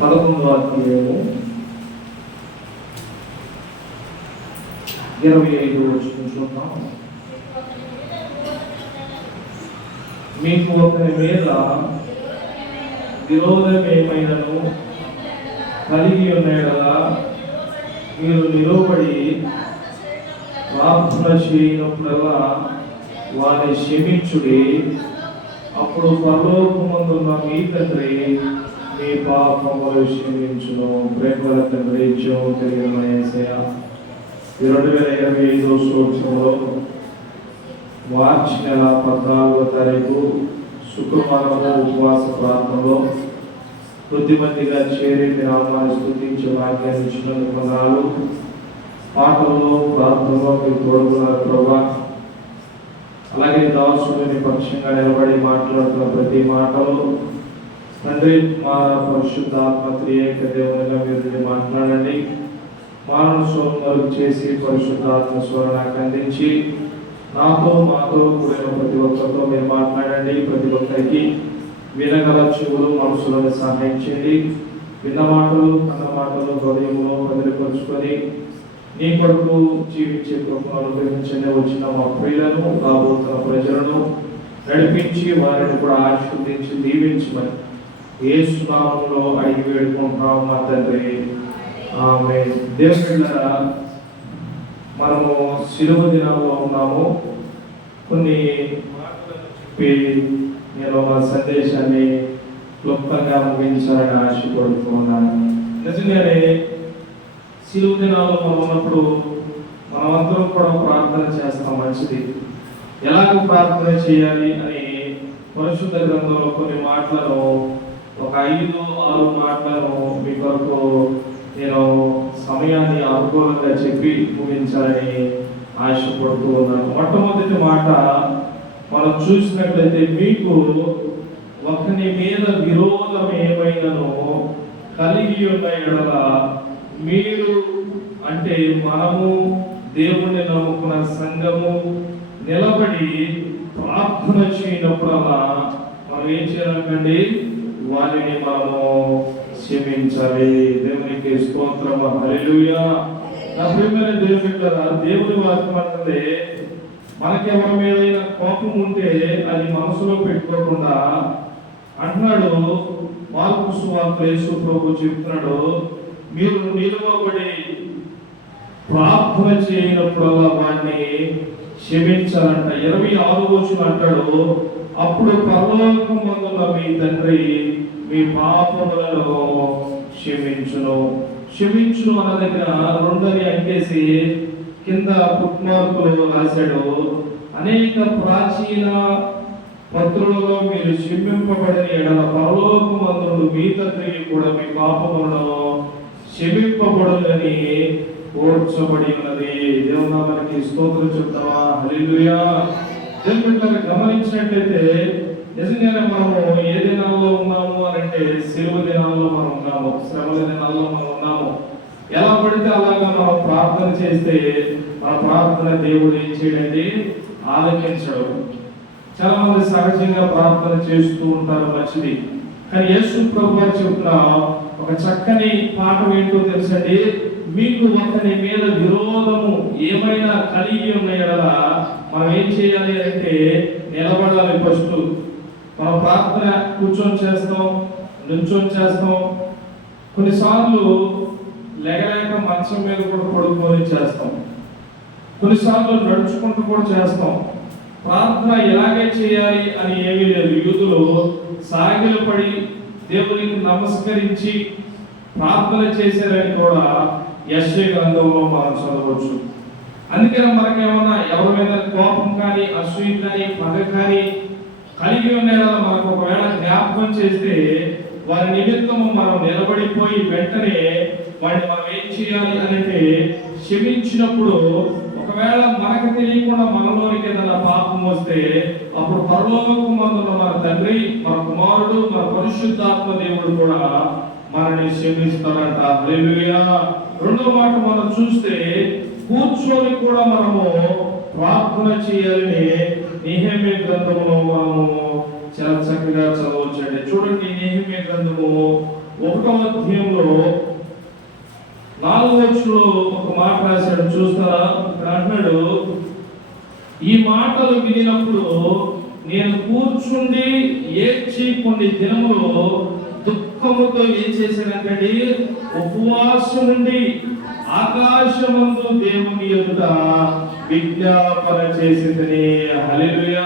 పదకొండవ అధ్యాయము ఇరవై ఐదు వచ్చిన చూద్దాం. మీకు ఒకరి మీద విరోధమేమైనను కలిగి ఉన్నాడలా మీరు నిలవబడి ప్రార్థన చేయనప్పుడల్లా వారిని క్షమించుడి అప్పుడు పరలోకమందున్న మీ తండ్రి మీ పాపములు క్షమించును ప్రేమల తండ్రి జీవం కలిగిన యేసయ్య. రెండు వేల ఇరవై ఐదో సంవత్సరంలో మార్చి నెల పద్నాలుగో తారీఖు శుక్రవారం ఉపవాస ప్రాంతంలో కొద్దిమందిగా చేరి మీరు నామాన్ని స్థుతించే భాగ్యాన్ని ఇచ్చినందుకు మాటల్లో ప్రార్థనలో మీరు తోడుకున్నారు ప్రభా. అలాగే దాసుని పక్షంగా నిలబడి మాట్లాడుతున్న ప్రతి మాటలో తండ్రి మా పరిశుద్ధ ఆత్మ త్రియేక దేవునిగా మీరు మాట్లాడండి. మానవ స్వరం చేసి పరిశుద్ధ ఆత్మ స్వరం నాకు అందించి నాతో మాతో కూడిన ప్రతి ఒక్కరితో మీరు మాట్లాడండి. ప్రతి ఒక్కరికి వినగల చెవులు మనసులను సహాయం చేయండి. విన్న మాటలు కన్న మాటలు హృదయంలో బదిలిపరుచుకొని నీ కొరకు జీవించే కృపను అనుగ్రహించండి. వచ్చిన మా ప్రియులను రాబోతున్న ప్రజలను నడిపించి వారిని కూడా ఆశీర్వదించి దీవించమని ఏ సునామంలో అడిగి వేడుకుంటున్నాం మా తండ్రి. ఆమె దేవుళ్ళ మనము సిలువ దినంలో ఉన్నాము. కొన్ని మాటలను చెప్పి నేను మా సందేశాన్ని క్లుప్తంగా ముగించాలని ఆశపడుతున్నాను. నిజంగానే శిలువ దినాల్లో మనం ఉన్నప్పుడు మనమందరం కూడా ప్రార్థన చేస్తాం మంచిది. ఎలాగ ప్రార్థన చేయాలి అని పరిశుద్ధ గ్రంథంలో కొన్ని మాటలను ఒక ఐదు ఆరు మాటలను మీ కొరకు నేను సమయాన్ని అనుకూలంగా చెప్పి ముగించాలని ఆశపడుతూ ఉన్నాను. మొట్టమొదటి మాట మనం చూసినట్లయితే మీకు ఒకని మీద విరోధం ఏమైనానో కలిగి ఉన్న ఎడల మీరు అంటే మనము దేవుణ్ణి నమ్ముకున్న సంఘము నిలబడి ప్రార్థన చేయనప్పుడల్లా మనం ఏం చేయాలండి వారిని మనము క్షమించాలి. దేవునికి స్తోత్రం. హల్లెలూయా. నా ప్రియమైన దేవుని బిడ్డలారా, దేవుని వాక్యం అంటే మనకి మీద కోపం ఉంటే అది మనసులో పెట్టుకోకుండా అంటున్నాడు మార్పు సువార్త యేసు ప్రభు చెప్తున్నాడు మీరు నిలువబడి ప్రార్థన చేయనప్పుడల్లా వాడిని క్షమించాలంట. ఇరవై ఆరు రోజులు అంటాడు అప్పుడు పరలోకం మీ తండ్రి మీ పాపములను క్షమించును. క్షమించును అన్న దగ్గర రెండని అంకేసి కింద పుట్మార్కులు రాశాడు అనేక ప్రాచీన పత్రులలో మీరు క్షమింపబడిన ఎడల పరలోకమందుడు మీ తండ్రి కూడా మీ పాపములను క్షమింపబడదని ఓర్చబడి ఉన్నది. దేవునామానికి స్తోత్రం చెప్తావా? హరిలుయా దేవుడు గమనించినట్లయితే నిజంగానే మనము ఏ దినాల్లో ఉన్నాము అని అంటే సెలవు దినాల్లో మనం ఉన్నాము శ్రమల దినాల్లో మనం ఉన్నాము. ఎలా పడితే అలాగా మనం ప్రార్థన చేస్తే మన ప్రార్థన దేవుడు ఏం చేయడండి? ఆలకించడు. చాలా మంది సహజంగా ప్రార్థన చేస్తూ ఉంటారు మంచిది. కానీ యేసు ప్రభు చెప్తున్నా ఒక చక్కని పాఠం ఏంటో తెలుసండి? మీకు ఒకరి మీద విరోధము ఏమైనా కలిగి ఉన్న మనం ఏం చేయాలి అంటే నిలబడాలి ఫస్ట్ మనం ప్రార్థన కూర్చొని చేస్తాం నుంచొని చేస్తాం. కొన్నిసార్లు లేగలేక మంచం మీద కూడా పడుకొని చేస్తాం. కొన్నిసార్లు నడుచుకుంటూ కూడా చేస్తాం. ప్రార్థన ఎలాగే చేయాలి అని ఏమీ లేదు. యూదులు సాగిలపడి దేవునికి నమస్కరించి ప్రార్థన చేశారని కూడా యశ్వ గ్రంథంలో మనం చదవచ్చు. అందుకని మనకేమన్నా ఎవరి మీద కోపం కానీ అసూయ కానీ పగ కానీ కలిగి ఉండేలా మనకు ఒకవేళ జ్ఞాపకం చేస్తే వారి నిమిత్తము మనం నిలబడిపోయి వెంటనే వాడిని మనం ఏం చేయాలి అంటే క్షమించినప్పుడు ఒకవేళ మనకు తెలియకుండా మనలోనికి ఏదైనా పాపం వస్తే అప్పుడు పరలోకం మందున్న మన తండ్రి మన కుమారుడు మన పరిశుద్ధాత్మ దేవుడు కూడా మనని క్షమిస్తాడంట రెండో మాట మనం చూస్తే కూర్చొని కూడా మనము ప్రార్థన చేయాలని నిహమే గ్రంథంలో మనము చాలా చక్కగా చదవచ్చండి. చూడండి నిహమే గ్రంథము ఒకటో అధ్యాయంలో నాలుగు వచ్చులో ఒక మాట రాశాడు చూస్తారా? ఇక్కడ అంటున్నాడు ఈ మాటలు వినినప్పుడు నేను కూర్చుండి ఏడ్చి కొన్ని దినములు దుఃఖముతో ఏం చేశానంటే ఉపవాసం ఉండి ఆకాశమందు దేవుని ఎదుట విజ్ఞాపన చేసిందని. హలిలుయా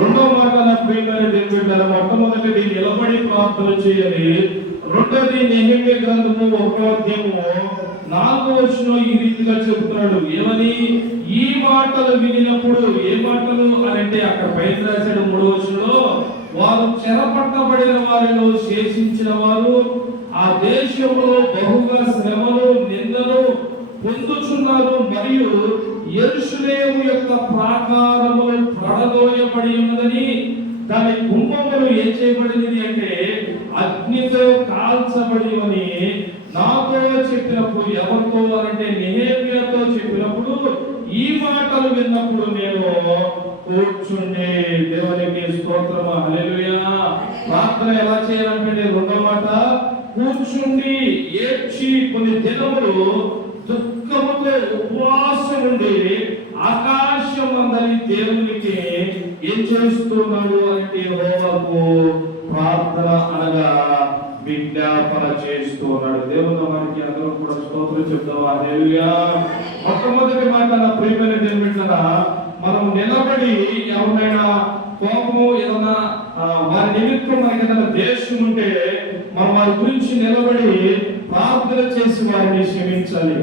రెండో మాట నా ప్రియమైన దేవుడు బిడ్డలారా, మొట్టమొదటిది నిలబడి ప్రార్థన చేయాలి రెండోది నెహమ్య గ్రంథము ఒకటో అధ్యాయము నాలుగో వచ్చిన ఈ రీతిగా చెబుతున్నాడు. ఏమని? ఈ మాటలు వినినప్పుడు ఏ మాటలు అని అంటే అక్కడ పైన రాశాడు మూడో వచనంలో వారు చెరపట్టబడిన వారిలో శేషించిన వారు ఆ దేశంలో బహుగా శ్రమలు నిందలు పొందుచున్నారు. మరియు యెరూషలేము యొక్క ప్రాకారములు పడదోయబడి ఉన్నదని దాని కుంభములు ఏం చేయబడినది అంటే అగ్నితో కాల్చబడి అని నాతో చెప్పినప్పుడు ఎవరితో అంటే నిహేమియాతో చెప్పినప్పుడు ఈ మాటలు విన్నప్పుడు నేను కూర్చుండే దేవునికి స్తోత్రం హల్లెలూయా. ప్రార్థన ఎలా చేయాలంటే రెండో మాట కూర్చుండి ఏడ్చి కొన్ని దినములు దుఃఖముతో ఉపవాసం ఉండి ఆకాశం అందరి దేవునికి ఏం చేస్తున్నాడు అంటే హోమకు ప్రార్థన అనగా విజ్ఞాపన చేస్తున్నాడు దేవుడు మనకి అందరూ కూడా స్తోత్రం చెప్తాం మొట్టమొదటి మాట నా ప్రియమైన దేవుని మనం నిలబడి ఎవరైనా కోపము ఏదైనా వారి నిమిత్తం మనకి ఏదైనా దేశం ఉంటే మనం వారి గురించి నిలబడి ప్రార్థన చేసి వారిని క్షమించాలి.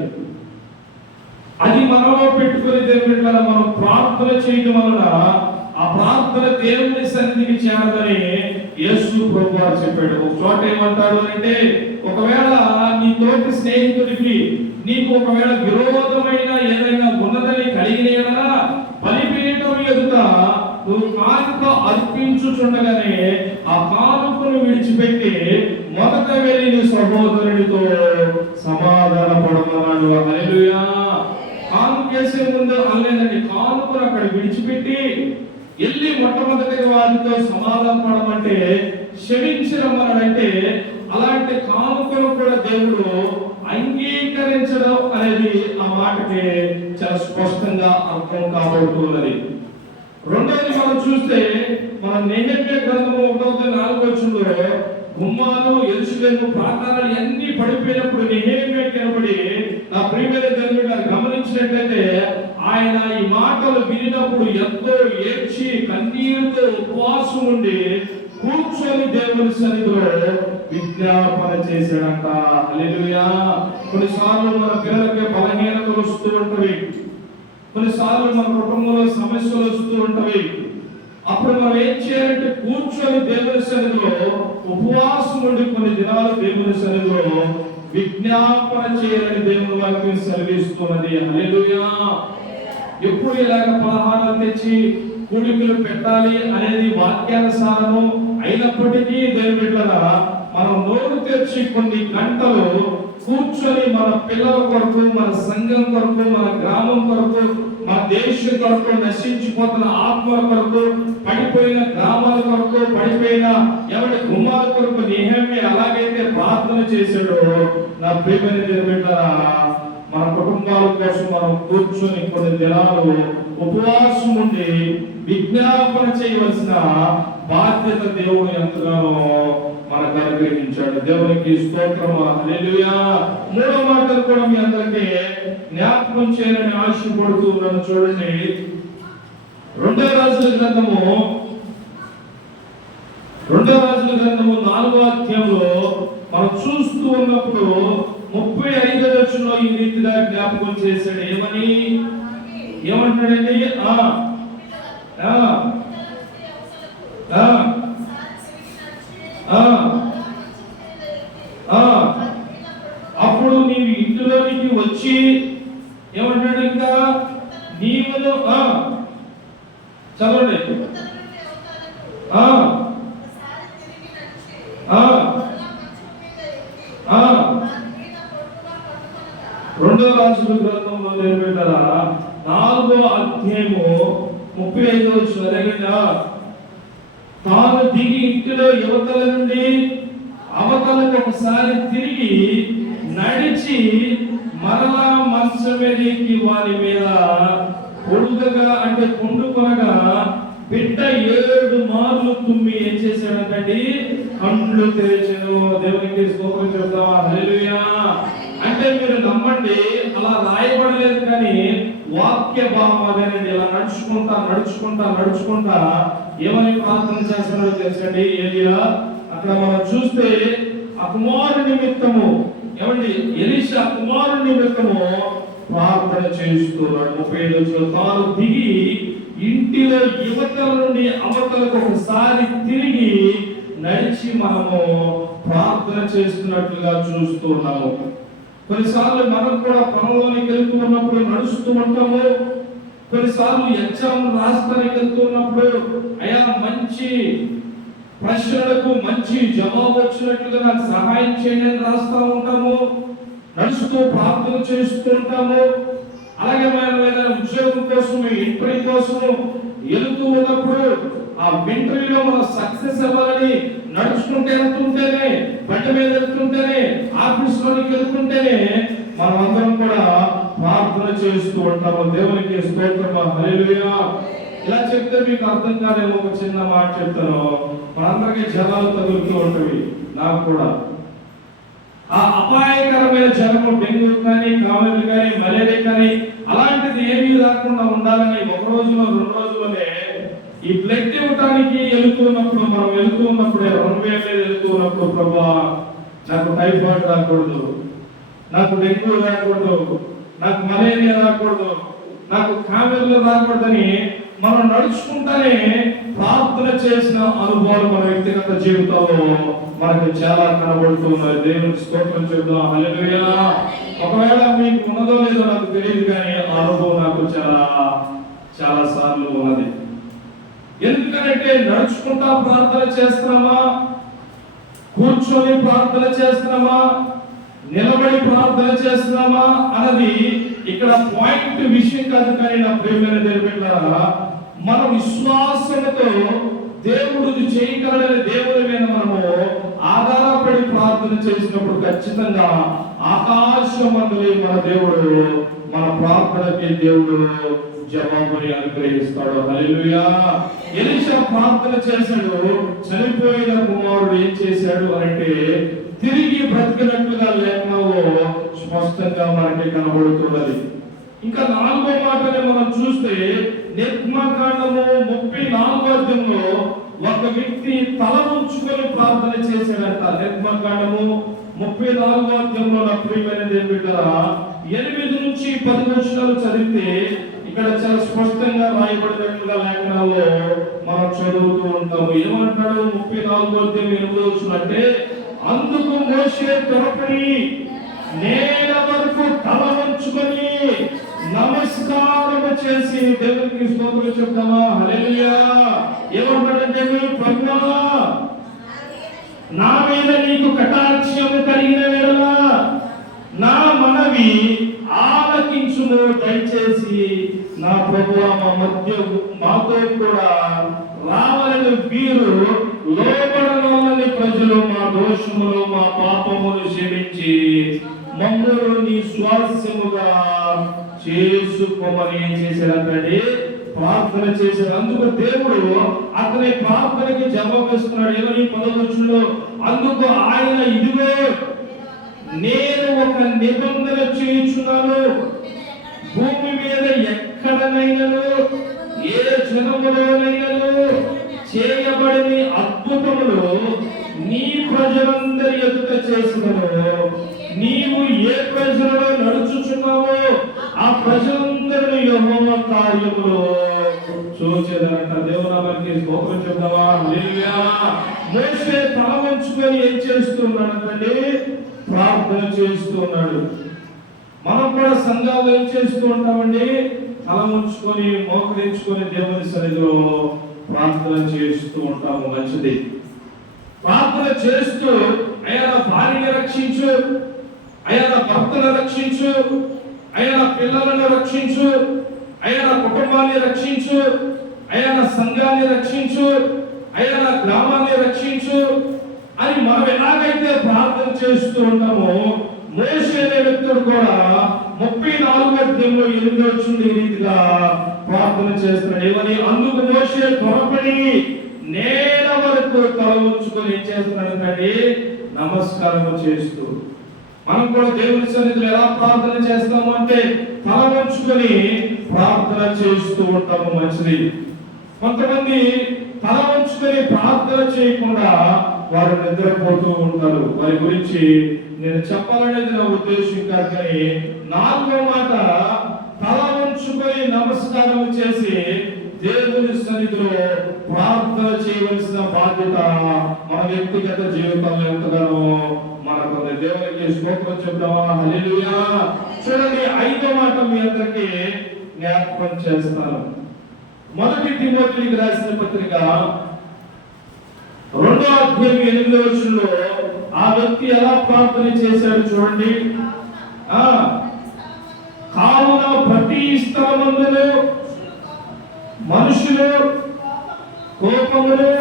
అది మనలో పెట్టుకుని దేవుని మనం ప్రార్థన చేయడం వలన ఆ ప్రార్థన దేవుని సన్నిధికి చేరదని యేసు ప్రభు వారు చెప్పాడు. ఒక చోట ఏమంటాడు అంటే ఒకవేళ నీ తోటి స్నేహితుడికి నీకు ఒకవేళ విరోధమైన ఏదైనా ఉన్నదని కలిగిన బలిపీఠం ఎదుట నువ్వు కానుక అర్పించుచుండగానే ఆ కానుకను విడిచిపెట్టి మొదట వెళ్ళి నీ సహోదరునితో సమాధాన పడమన్నాడు అలెలుయా కానుకేసే ముందు అల్లేదండి కానుకను అక్కడ విడిచిపెట్టి వెళ్ళి మొట్టమొదటిగా వారితో సమాధానం పడమంటే క్షమించరమ్మన్నాడంటే అలాంటి కానుకలు కూడా దేవుడు అంగీకరించడం అనేది ఆ మాటకి చాలా స్పష్టంగా అర్థం కాబడుతున్నది రెండోది మనం చూస్తే మన నెహమ్య గ్రంథము ఒకటి నాలుగో వచ్చిందో గుమ్మాలు ఎరుసలేము ప్రాకారాలు అన్ని పడిపోయినప్పుడు నేనేమి కనబడి నా ప్రియమైన దేవుని గమనించినట్లయితే ఈ మాటలు వినినప్పుడు ఎంతో ఏడ్చి కన్నీరుతో ఉపవాసం ఉండి కూర్చొని దేవుని సన్నిధిలో విజ్ఞాపన చేశాడంట. హల్లెలూయా. కొన్నిసార్లు మన పిల్లలకి బలహీనతలు వస్తూ ఉంటవి. కొన్నిసార్లు మన కుటుంబంలో సమస్యలు వస్తూ ఉంటవి. అప్పుడు మనం ఏం చేయాలంటే కూర్చొని దేవుని సన్నిధిలో ఉపవాసం ఉండి కొన్ని దినాలు దేవుని సన్నిధిలో విజ్ఞాపన చేయాలని దేవుని వాక్యం సెలవిస్తున్నది. అలెలుయా ఎప్పుడు ఇలాగ పలహారాలు తెచ్చి కూడికలు పెట్టాలి అనేది వాక్యానుసారము అయినప్పటికీ దేవుని బిడ్డలారా మనం నోరు తెచ్చి కొన్ని గంటలు కూర్చొని మన పిల్లల కొరకు మన సంఘం కొరకు మన గ్రామం కొరకు మన దేశం కొరకు నశించిపోతున్న ఆత్మల కొరకు పడిపోయిన గ్రామాల కొరకు పడిపోయిన ఎవరి గుమ్మాల కొరకు నేహమే అలాగైతే ప్రార్థన చేశాడో నా ప్రేమని దేవుని మన కుటుంబాల కోసం మనం కూర్చొని కొన్ని దినాలు ఉపవాసం ఉండి విజ్ఞాపన చేయవలసిన బాధ్యత దేవుడు ఎంతగానో మనకు అనుగ్రహించాడు. దేవునికి స్తోత్రం. మూడో మాటలు కూడా మీ అందరికీ జ్ఞాపకం చేయాలని ఆశపడుతూ ఉన్నాను. చూడండి. రెండో రాజుల గ్రంథము రెండో రాజుల గ్రంథము నాలుగో అధ్యాయంలో మనం చూస్తూ ఉన్నప్పుడు ముప్పై ఐదో వచ్చులో ఈ రీతిగా జ్ఞాపకం చేశాడు. ఏమని? ఏమంటాడండి? ఆ. ఆ. ఆ. ఆ. అప్పుడు నీవు ఇంటిలోనికి వచ్చి ఏమంటాడు ఇంకా? నీవులో ఆ. చదవండి. ఆ ఆ రెండో రాజుల గ్రంథంలో నిలబెట్టారా నాలుగో అధ్యాయము ముప్పై ఐదో చదవగా తాను దిగి ఇంటిలో యువతల నుండి అవతలకు ఒకసారి తిరిగి నడిచి మరలా మంచం మీదకి వారి మీద పొడుగగా అంటే కొండుకొనగా బిడ్డ ఏడు మార్లు తుమ్మి ఏం చేశాడంటే కండ్లు తెరిచను దేవునికి స్తోత్రం చెప్తావా హల్లెలూయా. చూడండి అలా రాయబడలేదు కానీ వాక్య భావం ఇలా నడుచుకుంటా నడుచుకుంటా నడుచుకుంటా ఏమని ప్రార్థన చేస్తున్నారో తెలుసండి? ఏలియా? అక్కడ మనం చూస్తే ఆ కుమారు నిమిత్తము ఏమండి? ఎలిషా కుమారు నిమిత్తము ప్రార్థన చేస్తున్నాడు ముప్పై ఐదు వచ్చిన తాను దిగి ఇంటిలో యువతల నుండి అవతలకు ఒకసారి తిరిగి నడిచి మనము ప్రార్థన చేస్తున్నట్లుగా చూస్తున్నాము. కొన్నిసార్లు మనం కూడా పొలంలోనికి వెళ్తూ ఉన్నప్పుడు నడుస్తూ ఉంటాము. కొన్నిసార్లు ఎగ్జామ్ రాస్తానికి వెళ్తూ ఉన్నప్పుడు అయా మంచి ప్రశ్నలకు మంచి జవాబు వచ్చినట్లుగా నాకు సహాయం చేయండి అని రాస్తూ ఉంటాము. నడుస్తూ ప్రార్థన చేస్తూ ఉంటాము. అలాగే మనం ఏదైనా ఉద్యోగం కోసం ఇంటర్వ్యూ కోసం వెళుతూ ఉన్నప్పుడు ఆ ఇంటర్వ్యూలో మనం సక్సెస్ అవ్వాలని నడుచుకుంటే వెళ్తుంటేనే బండి మీద వెళ్తుంటేనే ఆఫీస్లోనికి వెళ్తుంటేనే మనం అందరం కూడా ప్రార్థన చేస్తూ ఉంటాము. దేవునికి స్తోత్రమా. హల్లెలూయా. ఇలా చెప్తే మీకు అర్థం కాదేమో ఒక చిన్న మాట చెప్తాను. మనందరికీ జనాలు తగులుతూ ఉంటవి. నాకు కూడా. ఆ అపాయకరమైన జ్వరము డెంగ్యూ కానీ కామెలు కానీ మలేరియా కానీ అలాంటిది ఏమీ రాకుండా ఉండాలని ఒక రోజులో రెండు రోజులోనే ఈ బ్లడ్ ఇవ్వటానికి వెళుతున్నప్పుడు మనం వెళుతున్నప్పుడే రన్వే రెండు మీద ప్రభా నాకు టైఫాయిడ్ రాకూడదు. నాకు డెంగ్యూ రాకూడదు. నాకు మలేరియా రాకూడదు. నాకు కామెర్లు రాకూడదని మనం నడుచుకుంటానే ప్రార్థన చేసిన అనుభవాలు మన వ్యక్తిగత జీవితంలో మనకు చాలా కనబడుతున్నాయి దేవుని స్తోత్రం చెబుదాం. హల్లెలూయా. ఒకవేళ మీకు ఉన్నదో లేదో నాకు తెలియదు కానీ ఆ అనుభవం నాకు చాలా చాలా సార్లు ఉన్నది. ఎందుకంటే నడుచుకుంటా ప్రార్థన చేస్తున్నామా? కూర్చొని ప్రార్థన చేస్తున్నామా? నిలబడి ప్రార్థన చేస్తున్నామా? అన్నది ఇక్కడ పాయింట్ విషయం కాదు కానీ నా ప్రేమైన నిలబెట్టారా మన విశ్వాసంతో దేవుడు చేయగలని దేవుని మీద మనము ఆధారపడి ప్రార్థన చేసినప్పుడు ఖచ్చితంగా ఆకాశమందులే మన దేవుడు మన ప్రార్థనకి దేవుడు జవాబుని అనుగ్రహిస్తాడు హల్లెలూయా. ఎలీషా ప్రార్థన చేశాడు. చనిపోయిన కుమారుడు ఏం చేశాడు అంటే తిరిగి బ్రతికినట్లుగా లేఖనంలో స్పష్టంగా మనకి కనబడుతున్నది. ఇంకా నాలుగో మాటని మనం చూస్తే నిర్మకాండము ముప్పై నాలుగో అధ్యాయంలో ఒక వ్యక్తి తల ఉంచుకొని ప్రార్థన చేశాడంట. నిర్మకాండము ముప్పై నాలుగో అధ్యాయంలో నా ప్రియమైన దేవుడు ఎనిమిది నుంచి పది నిమిషాలు చదివితే ఇక్కడ చాలా స్పష్టంగా రాయబడినట్లుగా లేఖనాల్లో మనం చదువుతూ ఉంటాము. ఏమంటాడు? ముప్పై నాలుగో అధ్యాయం ఎనిమిది వచ్చినట్టే అందుకు మోసే త్వరపడి నేల వరకు తల వంచుకొని నమస్కారం చేసి దేవునికి స్తోత్రం చెప్తామా? హల్లెలూయా! ఏమంటాడంటే మీరు ప్రభువా నా మీద నీకు కటాక్షం కలిగిన వేళ నా మనవి ఆలకించుము. దయచేసి నా ప్రభు మా మధ్య మాతో కూడా రావాలని వీరు లోబడనని ప్రజలు మా దోషములు మా పాపములు క్షమించి మమ్మల్ని నీ స్వాస్యముగా చేసుకోమని ఏం చేశారంటే ప్రార్థన చేశారు. అందుకు దేవుడు అతని ప్రార్థనకి జవాబు ఏమని పదవచ్చులో అందుకు ఆయన ఇదిగో నేను ఒక నిబంధన చేయించున్నాను. భూమి మీద ఎక్కడనైనను ఏ జనములోనైనను చేయబడిన అద్భుతములు నీ ప్రజలందరి ఎదుట చేసినను నీవు ఏ ప్రజలలో నడుచుచున్నావో ఆ ప్రజలందరిని యహోవ కార్యములు చూచేదనంట దేవునామానికి స్తోత్రం చెప్తావా మోసే తల వంచుకొని ఏం చేస్తున్నాడంటే ప్రార్థన చేస్తున్నాడు. మనం కూడా సంఘాలు ఏం చేస్తూ ఉంటామండి తల ఉంచుకొని మోకరించుకొని దేవుని సన్నిధిలో ప్రార్థన చేస్తూ ఉంటాము. మంచిది. ప్రార్థన చేస్తూ అయ్యా నా భార్యని రక్షించు అయ్యా నా భర్తను రక్షించు అయ్యా నా పిల్లలను రక్షించు అయ్యా నా కుటుంబాన్ని రక్షించు అయ్యా నా సంఘాన్ని రక్షించు అయ్యా నా గ్రామాన్ని రక్షించు అని మనం ఎలాగైతే ప్రార్థన చేస్తూ ఉంటామో మోసే అనే వ్యక్తుడు కూడా ముప్పై నాలుగు అధ్యయంలో ఎనిమిది వచ్చింది ఈ రీతిగా ప్రార్థన చేస్తున్నాడు ఏమని? అందుకు మోసే త్వరపడి నేల వరకు తల ఉంచుకొని ఏం చేస్తున్నాడు అంటే నమస్కారం చేస్తూ మనం కూడా దేవుని సన్నిధిలో ఎలా ప్రార్థన చేస్తాము అంటే తల వంచుకొని ప్రార్థన చేస్తూ ఉంటాము మంచిది. కొంతమంది తల వంచుకొని ప్రార్థన చేయకుండా వారు నిద్రపోతూ ఉంటారు. వారి గురించి నేను చెప్పాలనేది నా ఉద్దేశం కాదు కానీ నాలుగో మాట తల ఉంచుకొని నమస్కారం చేసి దేవుని సన్నిధిలో ప్రార్థన చేయవలసిన బాధ్యత మన వ్యక్తిగత జీవితంలో ఎంతగానో మనకు దేవునికి స్తోత్రం చెప్తామా హల్లెలూయా. చూడండి ఐదో మాట మీ అందరికి జ్ఞాపకం చేస్తాను. మొదటి తిమోతికి రాసిన పత్రిక రెండో అధ్యాయం ఎనిమిదో వచనంలో ఆ వ్యక్తి ఎలా ప్రార్థన చేశాడు చూడండి. ఆ కావున ప్రతి స్థలమందును మనుషులు కోపములు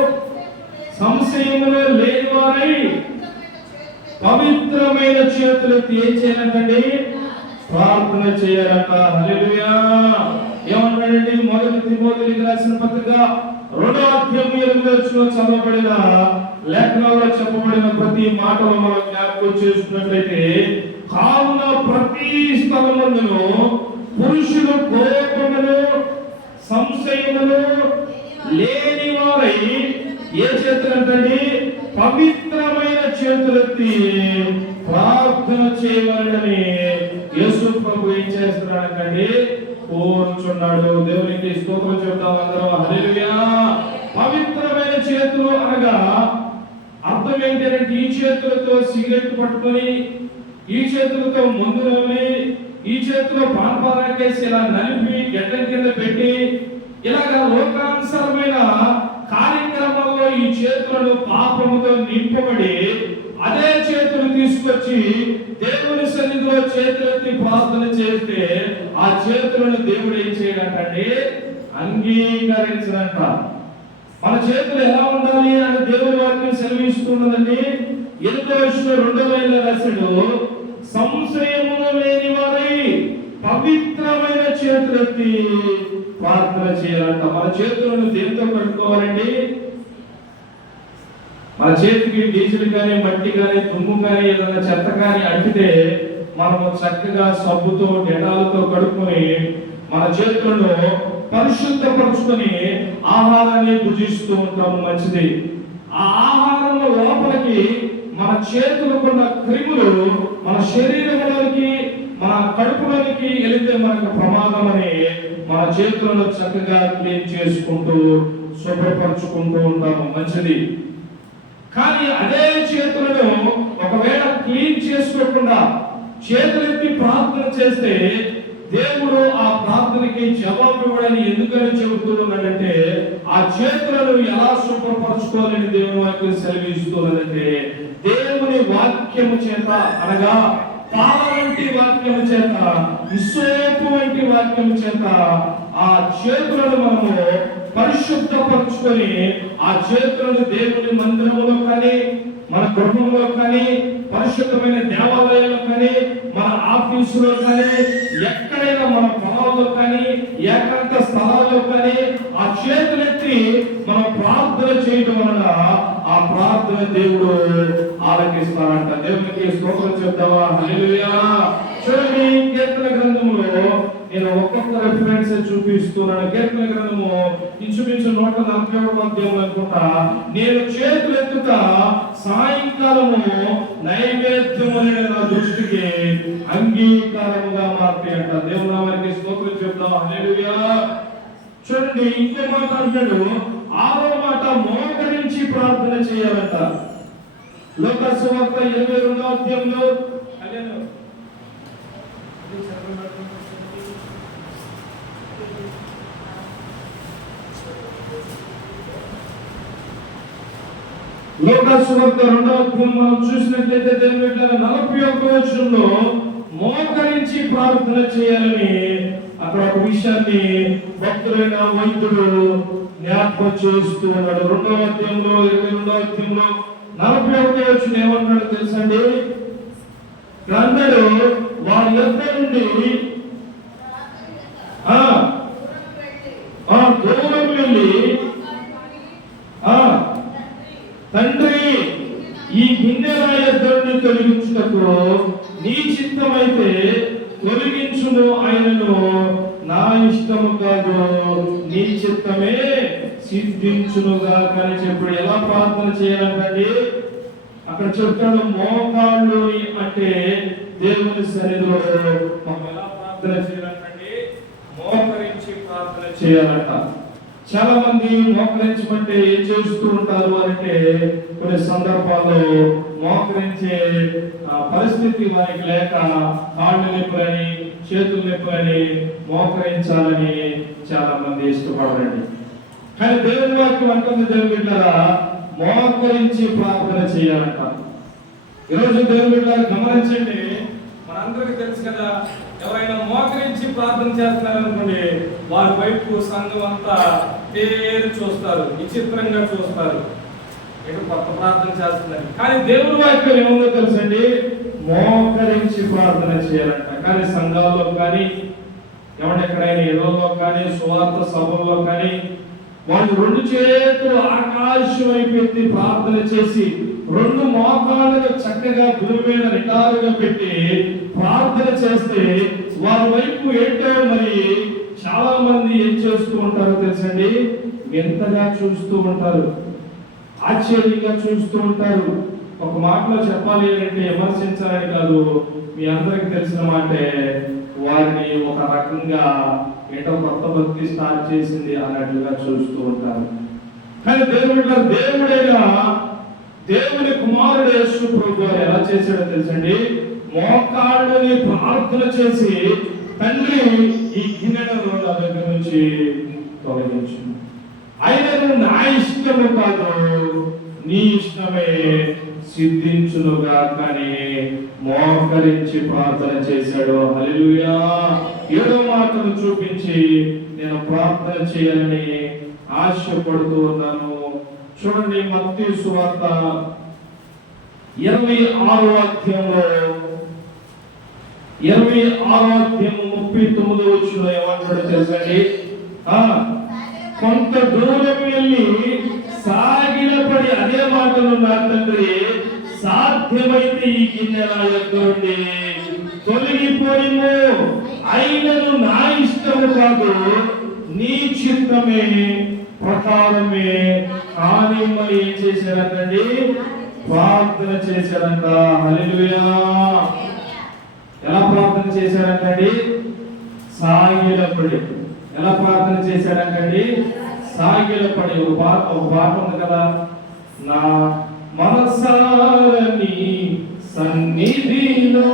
సంశయములు లేని వారై పవిత్రమైన చేతులు ఏం చేయాలంటండి ప్రార్థన చేయాలంట. హల్లెలూయా. ఏమన్నాడండి మొదటి తిమోతికి రాసిన పత్రిక రెండో అధ్యాయం ఎనిమిది చదవబడిన లేఖనంలో చెప్పబడిన ప్రతి మాటలు మనం జ్ఞాపకం చేసుకున్నట్లయితే కావున ప్రతి స్థలమందును పురుషులు కోపములు సంశయములు లేని వారై ఏ చేతులంటండి పవిత్రమైన చేతులెత్తి ప్రార్థన చేయవలనని యేసు ప్రభు ఏం చేస్తున్నాడంటే స్తోత్రం చెప్తాం అందరం హల్లెలూయా. పవిత్రమైన చేతులు అనగా అర్థం ఏంటంటే ఈ చేతులతో సిగరెట్ పట్టుకొని ఈ చేతులతో మందులని ఈ చేతిలో పాన్పారాకేసి ఇలా నలిపి గడ్డం కింద పెట్టి ఇలాగ లోకానుసరమైన కార్యక్రమంలో ఈ చేతులను పాపముతో నింపబడి అదే చేతులు తీసుకొచ్చి దేవుని సన్నిధిలో చేతులెత్తి ప్రార్థన చేస్తే ఆ చేతులను దేవుడు ఏం చేయడంటండి అంగీకరించడంట మన చేతులు ఎలా ఉండాలి అని దేవుని వాక్యం సెలవిస్తున్నదండి. ఎనిమిదో విషయం రెండో వేల రాశాడు సంశయమును లేని వారై పవిత్రమైన చేతులెత్తి ప్రార్థన చేయాలంట. మన చేతులను దేంతో కట్టుకోవాలండి? మన చేతికి డీజిల్ కానీ మట్టి కానీ దుమ్ము కానీ ఏదైనా చెత్త కానీ అంటితే మనము చక్కగా సబ్బుతో డెటాలతో కడుక్కొని మన చేతులను పరిశుద్ధపరుచుకొని ఆహారాన్ని భుజిస్తూ ఉంటాము మంచిది. ఆ ఆహారంలో లోపలికి మన చేతులకున్న క్రిములు మన శరీరంలోకి మన కడుపులోనికి వెళితే మనకు ప్రమాదం అని మన చేతులను చక్కగా క్లీన్ చేసుకుంటూ శుభ్రపరచుకుంటూ ఉంటాము మంచిది. కానీ అదే చేతులను ఒకవేళ క్లీన్ చేసుకోకుండా చేతులెత్తి ప్రార్థన చేస్తే దేవుడు ఆ ప్రార్థనకి జవాబు ఇవ్వడని ఎందుకని చెబుతున్నాడంటే ఆ చేతులను ఎలా శుభ్రపరచుకోవాలని దేవుని వాక్యం సెలవిస్తున్నదంటే దేవుని వాక్యము చేత అనగా పాల వంటి వాక్యము చేత విశ్వేపు వంటి వాక్యము చేత ఆ చేతులను మనము పరిశుద్ధపరచుకొని ఆ చేతులను దేవుని మందిరంలో కానీ మన గృహంలో కానీ పరిశుద్ధమైన దేవాలయంలో కానీ మన ఆఫీసులో కానీ ఎక్కడైనా మన పొలంలో కానీ ఏకాంత స్థలాల్లో కానీ ఆ చేతులెత్తి మనం ప్రార్థన చేయడం వలన ఆ ప్రార్థన దేవుడు ఆలకిస్తారంట దేవునికి స్తోత్రం చెప్తావా? చూడండి కీర్తన గ్రంథంలో నేను ఒక్కొక్క రెఫరెన్స్ చూపిస్తున్నాను. కీర్తన గ్రంథము ఇంచుమించు నూట నలభై ఒకటో అధ్యాయం అనుకుంటా. నేను చేతులు ఎత్తుట సాయంకాలము నైవేద్యము నా దృష్టికి అంగీకారముగా మార్పి అంట. దేవుడు వారికి స్తోత్రం చెప్తాం. హల్లెలూయా. చూడండి ఇంకో మాట అంటాడు ఆరో మాట మోకరించి ప్రార్థన చేయాలంట. లోక సువార్త ఇరవై రెండో అధ్యాయంలో. అదేనో లోకసువార్త రెండవ అధ్యాయం మనం చూసినట్లయితే దేవుని బిడ్డల నలభై ఒక్క వచనంలో మోకరించి ప్రార్థన చేయాలని అక్కడ ఒక విషయాన్ని భక్తులైన వైద్యుడు జ్ఞాపకం చేస్తూ ఉన్నాడు రెండవ అధ్యాయంలో ఇరవై రెండవ అధ్యాయంలో నలభై ఒకటో వచ్చిన ఏమన్నాడు తెలుసండి అందరూ వారి యొక్క నుండి ఆ. ఆ దూరం వెళ్ళి ఆ. తండ్రి ఈ గిన్నెల యొద్ద తొలగించుటకు నీ చిత్తమైతే తొలగించును ఆయనను. నా ఇష్టము కాదు నీ చిత్తమే సిద్ధించునుగా కానీ చెప్పుడు ఎలా ప్రార్థన చేయాలంటే అక్కడ చెప్తాడు మోకాళ్ళు అంటే దేవుని సన్నిధిలో. మనం ఎలా ప్రార్థన చేయాలి చేయాలంట. చాలా మంది మోకరించమంటే ఏం చేస్తూ ఉంటారు అంటే కొన్ని సందర్భాల్లో మోకరించే పరిస్థితి వారికి లేక కాళ్ళు నొప్పులని చేతులు నొప్పులని మోకరించాలని చాలా మంది ఇష్టపడరండి. కానీ దేవుని వాక్యం అంటుంది దేవుని మోకరించి ప్రార్థన చేయాలంట. ఈరోజు దేవుని గమనించండి మనందరికీ తెలుసు కదా ఎవరైనా మోకరించి ప్రార్థన చేస్తున్నారనుకోండి వారి వైపు సంఘం అంతా పేరు చూస్తారు విచిత్రంగా చూస్తారు. ఇటు కొత్త ప్రార్థన చేస్తున్నారు. కానీ దేవుని వాక్యం ఏముందో తెలుసండి? మోకరించి ప్రార్థన చేయాలంట. కానీ సంఘాల్లో కానీ ఏమంటే ఎక్కడైనా ఎదురులో కానీ సువార్త సభల్లో కానీ వాళ్ళు రెండు చేతులు ఆకాశం అయిపోయింది ప్రార్థన చేసి రెండు మోకాళ్ళను చక్కగా భూమి మీద నిటారుగా పెట్టి ప్రార్థన చేస్తే వారి వైపు ఏంటో మరి చాలా మంది ఏం చేస్తూ ఉంటారో తెలుసండి? వింతగా చూస్తూ ఉంటారు. ఆశ్చర్యంగా చూస్తూ ఉంటారు. ఒక మాటలో చెప్పాలి అంటే విమర్శించాలని కాదు. మీ అందరికి తెలిసిన మాటే వారిని ఒక రకంగా ఏటో కొత్త భక్తి స్టార్ట్ చేసింది అన్నట్లుగా చూస్తూ ఉంటారు. కానీ దేవుడు దేవుడేగా దేవుని కుమారుడు యేసు ప్రభు ఎలా చేశాడో తెలుసండి? మోకాళ్ళని ప్రార్థన చేసి తండ్రి ఈ గిన్నెలను నా దగ్గర నుంచి తొలగించు అయినను నా ఇష్టము కాదు నీ ఇష్టమే సిద్ధించునుగా కానీ మోకరించి ప్రార్థన చేశాడు. హల్లెలూయా. ఏడో మాటను చూపించి నేను ప్రార్థన చేయాలని ఆశపడుతూ ఉన్నాను. చూడండి మత్తి సువార్త ఇరవై ఆరో అధ్యాయంలో ఇరవై ఆరో ముప్పై తొమ్మిది వచ్చిన ఏమంటాడు తెలుసండి? కొంత దూరం వెళ్ళి సాగిలపడి అదే మాటలు నా తండ్రి. సాధ్యమైతే ఈ గిన్నెల యొక్క నుండి. తొలగిపోయిము అయినను నా ఇష్టము కాదు నీ చిత్తమే ప్రకారమే. కానీ మరి ఏం చేశారంటండి? ప్రార్థన చేశారంట. హల్లెలూయా. ఎలా ప్రార్థన చేశారంటండి? సాగిలపడి ఎలా ప్రార్థన చేశాడంటండి సాగిలపడి ఒక పాట ఒక పాట ఉంది కదా? నా మనసారని సన్నిధిలో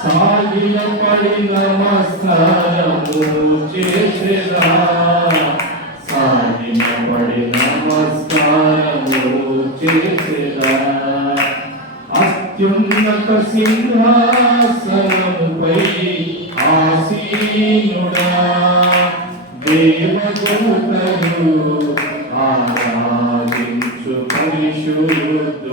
సాగిలపడి నమస్కారము చేసేదా? సాగిలపడి నమస్కారము చేసే అత్యున్నత సింహాసనముపై ఆసీనుడా దేవదూతలు ఆరాధించు పరిశుద్ధ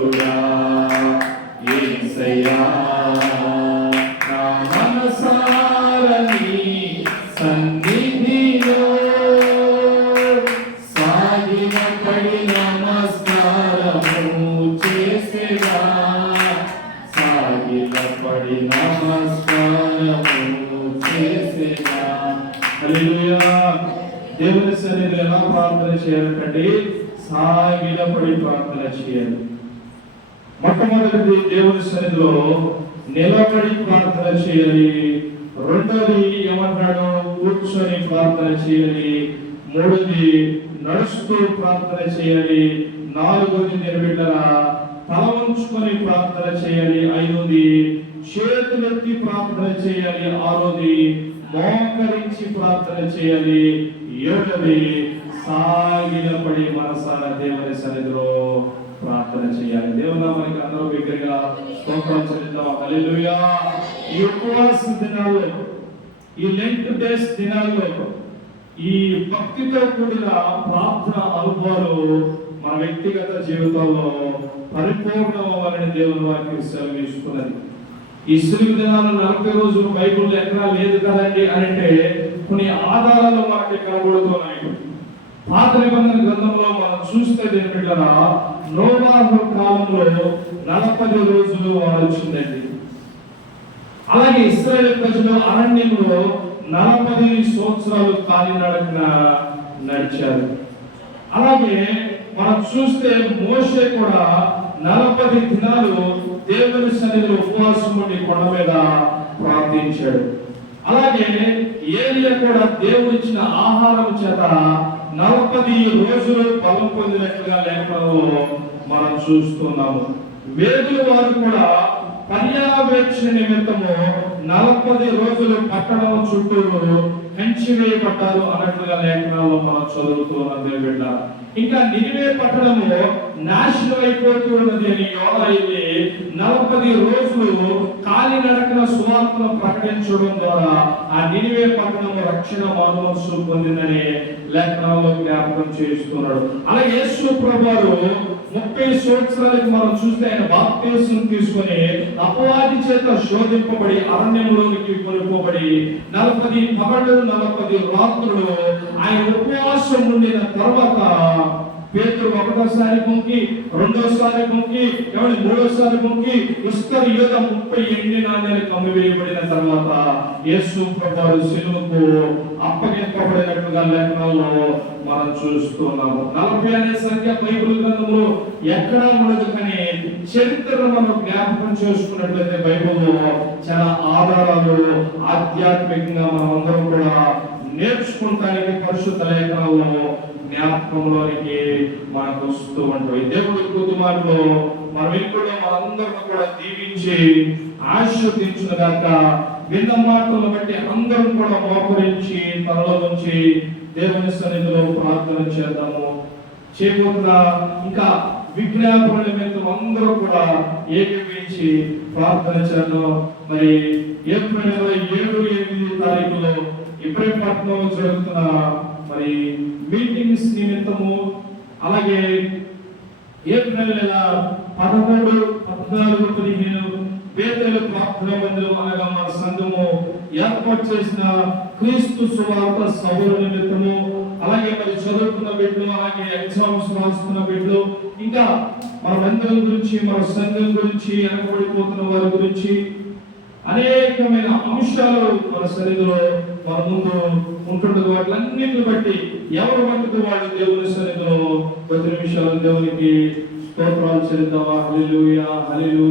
ఉంచుకొని ప్రార్థన చేయాలి ఐదోది చేతులెత్తి ప్రార్థన చేయాలి ఆరోది మోకరించి ప్రార్థన చేయాలి ఏడవది సాగిలపడి మనసాన దేవుని సన్నిధిలో ప్రార్థన చేయాలి. దేవుని మనకి అందరూ దగ్గరగా స్తోత్రం చెల్లిద్దాం. హల్లెలూయా. ఈ ఉపవాస దినాల్లో ఈ లెంట్ డేస్ దినాల్లో ఈ భక్తితో కూడిన ప్రార్థన అనుభవాలు మన వ్యక్తిగత జీవితంలో పరిపూర్ణమని దేవుని వాక్యం సెలవిస్తున్నది. ఈ సులువు దినాలు నలభై రోజులు బైబుల్ ఎక్కడా లేదు కదండి అంటే కొన్ని ఆధారాలు మనకి కనబడుతున్నాయి. పాత నిబంధన గ్రంథంలో మనం చూస్తే ఏంటంటారా నోవాహు కాలంలో నలభై రోజులు వాడొచ్చిందండి. అలాగే ఇస్రాయేల్ ప్రజలు అరణ్యంలో నలభై సంవత్సరాలు కాలినడకన నడిచారు. అలాగే మనం చూస్తే మోసే కూడా నలభై దినాలు దేవుని సన్నిధిలో ఉపవాసం ఉండి కొండ మీద ప్రార్థించాడు. అలాగే ఏలియా కూడా దేవుడిచ్చిన ఆహారం చేత నలభై రోజులు బలం పొందినట్లుగా లేఖనంలో మనం చూస్తున్నాము. వేదుల వారు కూడా పర్యావేక్షణ నిమిత్తము నలభై రోజులు పట్టణం చుట్టూరు కంచి వేయబడ్డారు అన్నట్లుగా లేఖనాల్లో మనం చదువుతూ బిడ్డ. ఇంకా నిలివే పట్టణము నాశనం అయిపోతూ ఉన్నది అని యోగాయి నలభై రోజులు కాలినడకన సువార్తను ప్రకటించడం ద్వారా ఆ నిలివే పట్టణము రక్షణ మానవసు పొందిందని లేఖనాల్లో జ్ఞాపకం చేస్తున్నాడు. అలా యేసు ప్రభు ముప్పై సంవత్సరాలకి మనం చూస్తే ఆయన బాప్తీసం తీసుకొని చేత శోధింపబడి అరణ్యంలోనికి కొనుక్కోబడి నలపది పగళ్ళు నలపది రాత్రులు ఆయన ఉపవాసం ఉండిన తర్వాత పేతురు ఒకటోసారి పొంకి రెండోసారి పొంకి ఎవరి మూడోసారి పొంకి ఉస్తర్ యోధ ముప్పై ఎన్ని నాణ్యాలు కమ్మివేయబడిన తర్వాత యేసు ప్రభు సిలువకు అప్పగింపబడినట్లుగా లేఖనంలో మనం చూస్తున్నాము నలభై అనే సంఖ్య బైబిల్ గ్రంథంలో ఎక్కడా ఉండదు కానీ చరిత్రను మనం జ్ఞాపకం చేసుకున్నట్లయితే బైబిల్లో చాలా ఆధారాలు ఆధ్యాత్మికంగా మనం అందరం కూడా నేర్చుకుంటానికి పరిశుద్ధ లేఖనంలో జ్ఞాపకంలోనికి మనకు వస్తూ ఉంటాయి. దేవుడి కుటుంబాల్లో మనం ఇప్పుడు మనందరం కూడా దీవించి ఆశీర్వదించిన దాకా విన్న మాటలను బట్టి అందరం కూడా మోకరించి తనలో నుంచి దేవుని సన్నిధిలో ప్రార్థన చేద్దాము. చేయకుండా ఇంకా విజ్ఞాపన నిమిత్తం అందరూ కూడా ఏకీవించి ప్రార్థన చేద్దాం. మరి ఏప్రిల్ ఇరవై ఏడు ఎనిమిది తారీఖులో ఇబ్రహీంపట్నంలో జరుగుతున్న మరి మీటింగ్స్ నిమిత్తము అలాగే ఏప్రిల్ నెల పదమూడు పద్నాలుగు పదిహేను పేదల ప్రార్థన మందిరం అనగా మన సంఘము ఏర్పాటు చేసిన క్రీస్తు సువార్త సభల నిమిత్తము. అలాగే మరి చదువుకున్న బిడ్డలు అలాగే ఎగ్జామ్స్ రాస్తున్న బిడ్డలు ఇంకా మన మందిరం గురించి మన సంఘం గురించి వెనకబడిపోతున్న వారి గురించి అనేకమైన అంశాలు మన సన్నిధిలో మన ముందు ఉంటుండదు. వాటిలన్నిటిని బట్టి ఎవరు మట్టుకు వాళ్ళు దేవుని సన్నిధిలో? కొద్ది నిమిషాలు దేవునికి స్తోత్రాలు చెల్లిద్దామా? Hallelujah hallelujah